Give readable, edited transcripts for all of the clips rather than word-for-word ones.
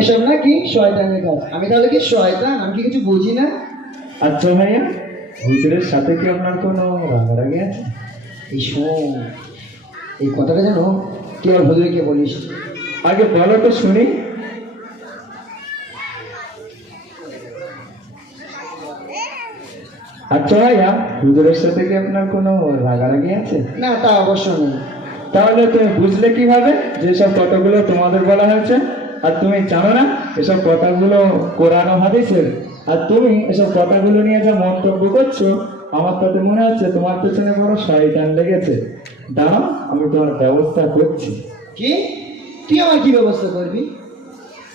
এসব নাকি শয়তানের কাজ। আমি তাহলে কি শয়তান? আমি কি কিছু বুঝি না? আচ্ছা ভাইয়া, হুজুরের সাথে কি আপনার কোনো রাগারাগি আছে? এই শোন, এই কথাটা যেন তুই আর হুজুরকে বলিস। আগে বলো তো শুনি। আচ্ছা ভাইয়া, হুজুরের সাথে কি আপনার কোনো রাগারাগি আছে? না, তা অবশ্য নেই। তাহলে তুমি বুঝলে কিভাবে যেসব কথাগুলো তোমাদের বলা হয়েছে? আর তুমি জানো না এসব কথাগুলো কোরআন ও হাদিসের? আর তুমি এসব কথাগুলো নিয়ে যা মন্তব্য করছো, আমার তাতে মনে হচ্ছে তোমার পেছনে বড় শয়তান লেগেছে। দাঁড়াও, আমি তোমার ব্যবস্থা করছি। কি? তুই আমার কি ব্যবস্থা করবি?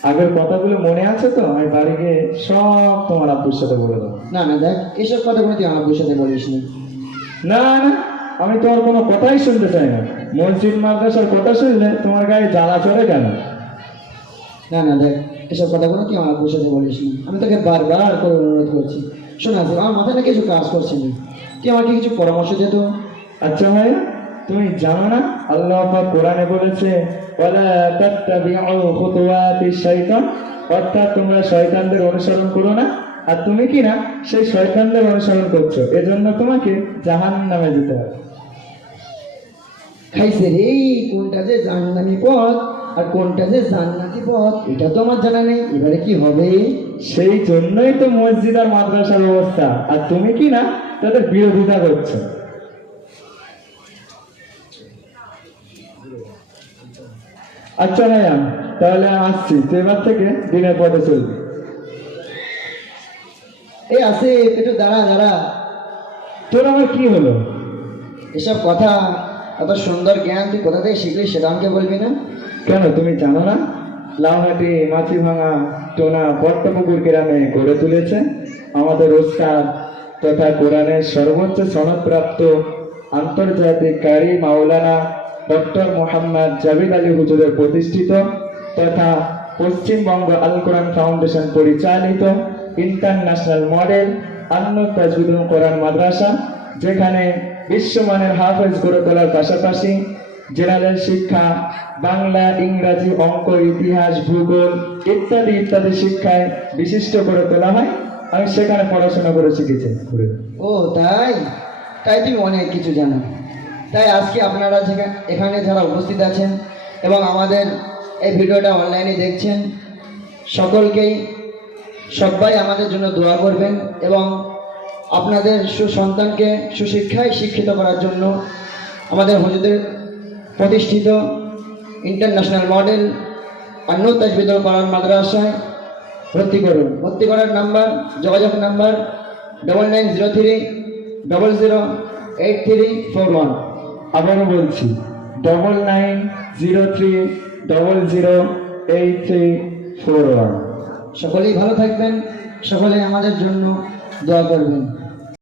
আগের কথাগুলো মনে আছে তো? আমি বাড়ি গিয়ে সব তোমার আব্বুর সাথে বলে দেবো। না না, দেখ, এসব কথাগুলো তুই আমার সাথে বলিস না। না না, আমি তোমার কোনো কথাই শুনতে চাই না। মসজিদ মাদ্রাসার কথা শুনলে তোমার গায়ে জ্বালা চড়ে কেন? না না, দেখ, এসব কথাগুলো তুই আমার সাথে বলিস না। আমি তোকে বারবার করে অনুরোধ করছি। শোনা, আমার মাথায় না কিছু কাজ করছে না। তুই আমাকে কিছু পরামর্শ দে তো। আচ্ছা ভাই, তুমি জানো না আল্লাহ পাক কোরআনে বলেছে ওয়ালা তাত্তাবিউ খুতুওয়াতিশ শাইতান, অর্থাৎ তোমরা শয়তানদের অনুসরণ করো না। আর তুমি কি না সেই শয়তানদের অনুসরণ করছো, এজন্য তোমাকে জাহান্নামে যেতে হবে। খাইছে রে, কোনটা যে জাহান্নামী পথ আর কোনটা যে জান্নাতি পথ এটা তো আমার জানা নেই। এবারে কি হবে? সেই জন্যই তো মসজিদ আর মাদ্রাসার ব্যবস্থা, আর তুমি কি না তাদের বিরোধিতা করছো। আচ্ছা ভাইয়া, তাহলে আসছি, তো এবার থেকে দিনের পথে চলবে। এই আছে, একটু দাঁড়া দাঁড়া। তোর আমার কি হলো? এসব কথা, এত সুন্দর জ্ঞান তুই কোথা থেকে শিখলি সেটা আমাকে বলবি না? কেন তুমি জানো না লাউহাটি, মাছিভাঙা, টোনা, বট্টপুকুর গ্রামে গড়ে তুলেছে আমাদের ওস্তাদ তথা কোরআনের সর্বোচ্চ সনদপ্রাপ্ত আন্তর্জাতিক কারি মাওলানা ডক্টর মোহাম্মদ জাবিদ আলী হুজুরের প্রতিষ্ঠিত তথা পশ্চিমবঙ্গ আল কোরআন ফাউন্ডেশন পরিচালিত ইন্টারন্যাশনাল মডেল আন্নুত তাজবিদুল কোরআন মাদ্রাসা, যেখানে বিশ্বমানের হাফেজ গড়ে তোলার পাশাপাশি জেনারেল শিক্ষা, বাংলা, ইংরাজি, অঙ্ক, ইতিহাস, ভূগোল ইত্যাদি ইত্যাদি শিক্ষায় বিশিষ্ট করে তোলা হয়। আমি সেখানে পড়াশোনা করে শিখেছি। ও তাই? তাই তুমি অনেক কিছু জানো। তাই আজকে আপনারা এখানে যারা উপস্থিত আছেন এবং আমাদের এই ভিডিওটা অনলাইনে দেখছেন, সকলকেই সবাই আমাদের জন্য দোয়া করবেন এবং আপনাদের সুসন্তানকে সুশিক্ষায় শিক্ষিত করার জন্য আমাদের হুজুরদের প্রতিষ্ঠিত ইন্টারন্যাশনাল মডেল আন্নুত তাজবিদুল কোরআন মাদ্রাসায় ভর্তি করুন। ভর্তি করার নাম্বার, যোগাযোগ নাম্বার 9903008341। আবারও বলছি 9903008341। সকলেই ভালো থাকবেন, সকলেই আমাদের জন্য দোয়া করবেন।